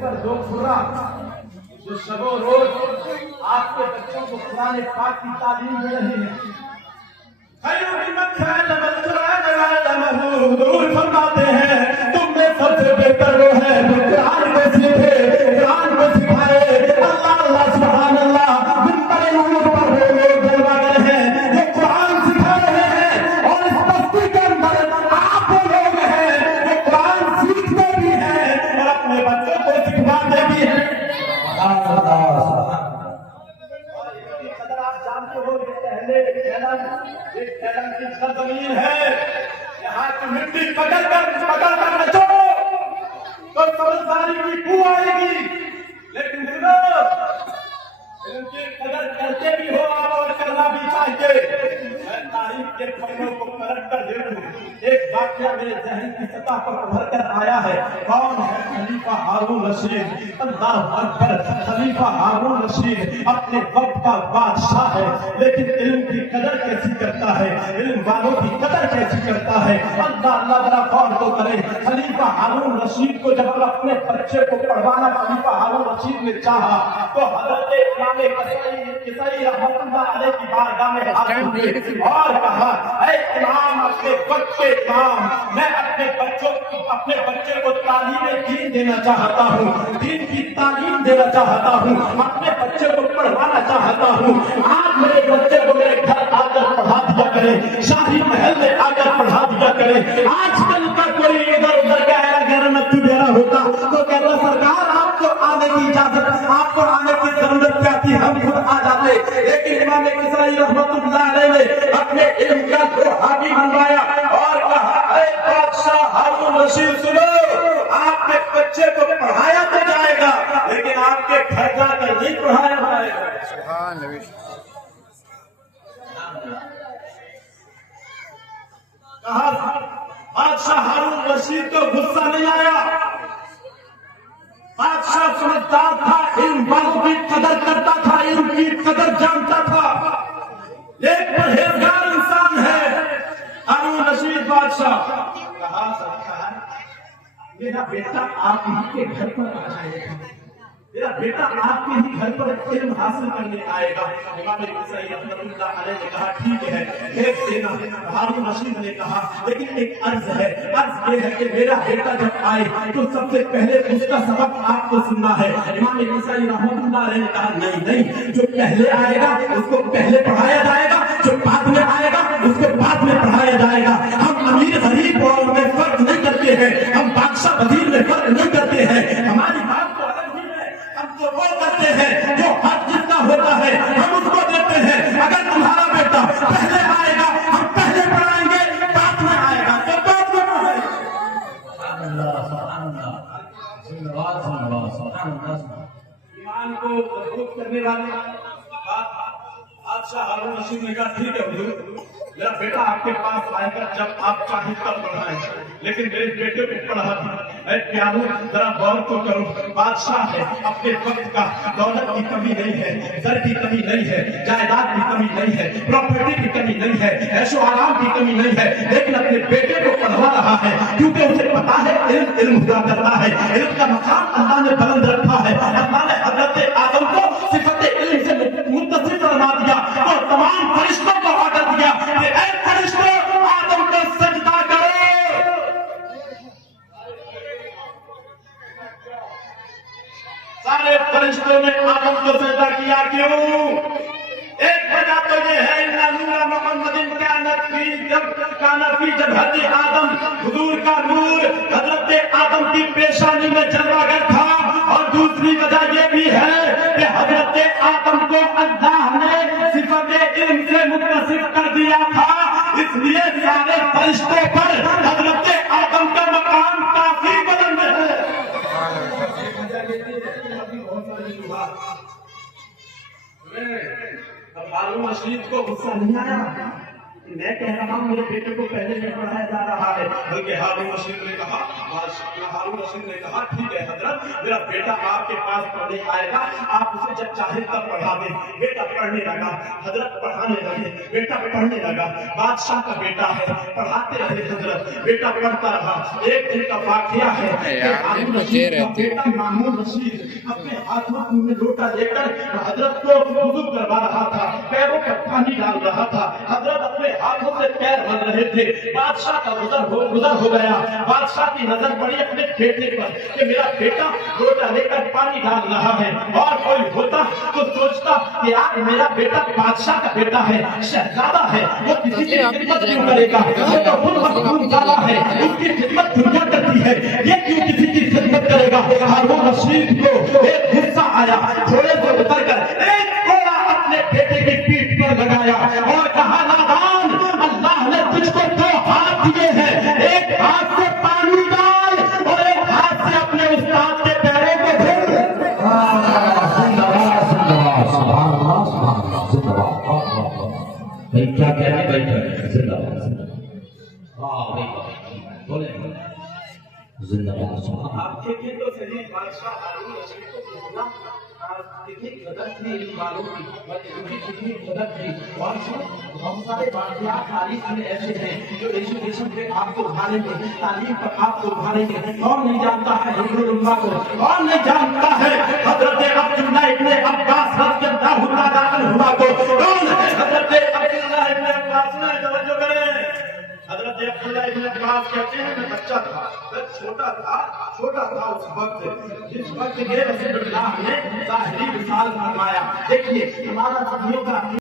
اوپر جو کھرا جو شب و روز آپ کے بچوں کو قرآن پاک کی تعلیم دے رہی ہے. حضور فرماتے ہیں تم میں سب سے بہتر وہ ہے جو قرآن کو سیکھے, قرآن کو سکھائے. اللہ اللہ سبحان اللہ جن پر انہوں پر وہ لوگ جلوا گئے ہیں جو قرآن سکھا رہے ہیں, اور اس بستی کے اندر آپ وہ لوگ ہیں جو قرآن سیکھتے بھی ہیں اور اپنے بچوں کو سکھواتے بھی ہیں. آپ جانتے ہو کیلن کی سرزمین ہے, یہاں کی مٹی پکڑ کر نچو تو سمجھداری کی بو آئے گی. لیکن علم کی قدر کرتے بھی ہو آپ اور کرنا بھی چاہیے. میں تاریخ کے پہلوں کو پلٹ کر دیکھوں, ایک واقعہ میرے ذہن کی سطح پر ابھر کر آیا ہے. کون ہے خلیفہ ہارون رشید؟ اللہ اکبر. خلیفہ ہارون رشید اپنے وقت کا بادشاہ ہے, لیکن علم کی قدر کیسی کرتا ہے, علم والوں کی قدر کیسی کرتا ہے. اللہ ذرا غور تو کرے. خلیفہ ہارون رشید کو جب اپنے بچے کو پڑھوانا خلیفہ ہارون رشید نے چاہا تو حضرت امام کسائی رحمۃ اللہ علیہ کی بارگاہ میں ہاتھ اٹھے اور کہا, اے امام, اپنے وقت کے امام, میں اپنے بچے کو تعلیم دین دینا چاہتا ہوں, دین کی تعلیم دینا چاہتا ہوں, اپنے بچے کو پڑھوانا چاہتا ہوں. آپ میرے بچے کو میرے گھر آ کر پڑھا دیا کریں, شاہی محل میں آ کر پڑھا دیا کریں. آج کل کا کوئی ادھر ادھر کا گرنتی دے رہا ہوتا تو کہتا سرکار آپ کو آنے کی اجازت, آپ کو آنے کی ضرورت کیا تھی, ہم خود آ جاتے. لیکن امام کسائی رحمۃ اللہ علیہ نے اپنے علم کا کو حاوی بنوایا اور کہا, اے بادشاہ ہارون رشید سنو, آپ کے بچے کو پڑھایا تو جائے گا لیکن آپ کے گھر جا کر نہیں پڑھایا جائے گا. سبحان اللہ. کہا بادشاہ ہارون رشید کو غصہ نہیں آیا. بادشاہ سمجھدار تھا, علم والوں کی قدر کرتا تھا, علم کی قدر جانتا تھا, ایک پرہیزگار انسان ہے ہارون رشید بادشاہ. کہا سرکار میرا بیٹا آپ ہی کے گھر پر آ جائے گا, میرا بیٹا آپ کے ہی گھر پر علم حاصل کرنے آئے گا. امام کسائی رحمۃ اللہ علیہ نے کہا ٹھیک ہے بھیج دینا. ہارون رشید نے کہا لیکن ایک عرض ہے, عرض یہ ہے کہ میرا بیٹا جب آئے تو سب سے پہلے اس کا سبق آپ کو سننا ہے. امام کسائی رحمۃ اللہ علیہ نے کہا نہیں, جو پہلے آئے گا اس کو پہلے پڑھایا جائے گا, جو بعد میں آئے گا اس کو بعد میں پڑھایا جائے گا. ہم امیر غریب اور میں فرق نہیں کرتے ہیں, ہم بادشاہ وزیر میں فرق نہیں کرتے ہیں. ہماری بات تو الگ ہی ہے, ہم تو وہ کرتے ہیں جو حق جتنا ہوتا ہے ہم اس کو دیتے ہیں. اگر تمہارا بیٹا پہلے آئے گا ہم پہلے پڑھائیں گے, بعد میں آئے گا تو بعد میں پڑھائیں گے. ایمان کو مضبوط کرنے والے بادشاہ ہارون رشید نے کہا ٹھیک ہے حضور, میرا بیٹا آپ کے پاس آئے گا جب آپ چاہیں تب پڑھائیں, لیکن میرے بیٹے کو پڑھا دیں. اے پیارو ذرا غور تو کرو, بادشاہ ہے, اپنے وقت کا دولت کی کمی نہیں ہے, زر کی کمی نہیں ہے, جائیداد کی کمی نہیں ہے, پراپرٹی کی کمی نہیں ہے, عیش و آرام کی کمی نہیں ہے, لیکن اپنے بیٹے کو پڑھوا رہا ہے کیونکہ اسے پتا ہے علم علم ہوا کرتا ہے. علم کا مقام اللہ نے بلند رکھا ہے. اللہ نے حضرت آدم کو صفت علم سے متصف فرما دیا اور تمام فرشتوں کو آرڈر دیا کہ اے فرشتوں آدم کو سجدہ کرو. سارے فرشتوں نے آدم کو سجدہ کیا. کیوں؟ ایک وجہ تو یہ ہے ان نور محمد کان فی جبہت آدم, حضور کا نور حضرت آدم کی پیشانی میں جلوہ گر تھا. اور دوسری وجہ یہ بھی ہے کہ حضرت آدم کو اللہ نے صفت علم سے متصف کر دیا تھا, اس لیے سارے فرشتوں پر حضرت آدم کا مقام کافی بلند ہے. ہارون رشید کو غصہ نہیں آیا, میں کہہ رہا ہوں میرے بیٹے کو پہلے میں پڑھایا جا رہا ہے، بلکہ ہارون رشید نے کہا، ہارون رشید نے کہا ٹھیک ہے حضرت، میرا بیٹا آپ کے پاس پڑھنے آئے گا، آپ اسے جب چاہے تب پڑھا دیں۔ بیٹا پڑھنے لگا، حضرت پڑھانے لگے، بیٹا پڑھنے لگا، بادشاہ کا بیٹا ہے، پڑھاتے رہے حضرت، بیٹا پڑھتا رہا۔ ایک دن کا واقعہ ہے کہ ہارون رشید کا بیٹا مامون رشید اپنے ہاتھوں میں لوٹا لے کر حضرت کو وضو کروا رہا تھا، پیروں پر پانی ڈال رہا تھا، حضرت اپنے ہاتھوں سے پیر مل رہے تھے۔ بادشاہ کا گزر ہو گیا، بادشاہ کی نظر پڑی اپنے بیٹے پر کہ میرا بیٹا لوٹا لے کر پانی ڈال رہا ہے، اور کوئی ہوتا تو سوچتا کہ آج میرا بیٹا بادشاہ کا بیٹا ہے، شہزادہ ہے، وہ کسی کی خدمت کیوں کرے گا، وہ تو خود مخدوم زادہ ہے، اس کی خدمت دنیا کرتی ہے، یہ کیوں کسی کی خدمت کرے گا۔ ہارون رشید کو ایک غصہ آیا، تھوڑے سے اتر کر ایک کوڑا اپنے بیٹے کی پیٹھ پر لگایا اور کہا نادان، اللہ نے تجھ کو دو ہاتھ دیے ہیں، ایک ہاتھ سے پانی ڈال اور ایک ہاتھ سے اپنے استاد کے پیروں کو دھو۔ بھائی کیا کہہ رہے بھائی؟ زندہ باد، واہ بھائی بولے زندہ باد۔ آپ دیکھیں تو صحیح، بادشاہ ہارون رشید کو کتنا کتنی قدر تھی ان والوں کی، اور ان کی کتنی قدر تھی۔ اور بہت سارے واقعات تاریخ میں ایسے ہیں جو ایجوکیشن پہ آپ کو ابھاریں گے، تعلیم پر آپ کو ابھاریں گے۔ کون نہیں جانتا ہے حضرت علماء کو، کون نہیں جانتا ہے حضرت عبداللہ ابن عباس رضی اللہ تعالیٰ عنہما کو، کون حضرت عبداللہ ابن عباس نے توجہ کریں۔ حضرت عبداللہ ابن عباس کہتے ہیں میں بچہ تھا، میں چھوٹا تھا اس وقت، جس وقت یہ رسول اللہ نے ظاہری مثال فرمایا۔ دیکھیے ہمارا صدیوں کا